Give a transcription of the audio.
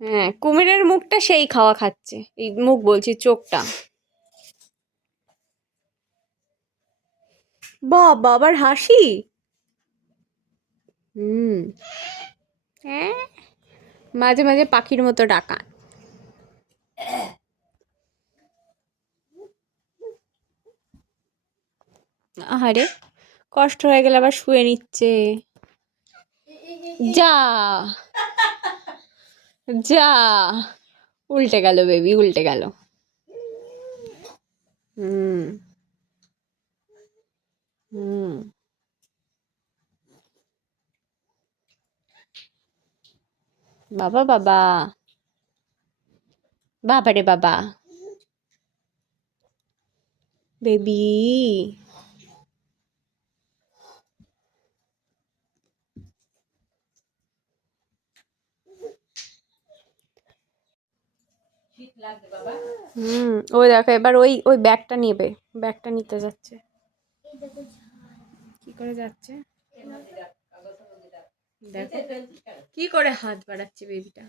হ্যাঁ, কুমিরের মুখটা সেই খাওয়া খাচ্ছে, এই মুখ বলছি, চোখটা। বাবা, আবার হাসি। হুম। হ্যাঁ, মাঝে মাঝে পাখির মতো ডাকা। আহারে, কষ্ট হয়ে গেলে আবার শুয়ে নিচ্ছে। যা যা, উল্টে গেল বেবি, উল্টে গেল। হুম হুম। বাবা বাবা, বাবা রে বাবা, বেবি। ওই দেখো, এবার ওই ওই ব্যাগটা নেবে, ব্যাগটা নিতে যাচ্ছে। কি করে যাচ্ছে দেখো, কি করে হাত বাড়াচ্ছে বেবিটা।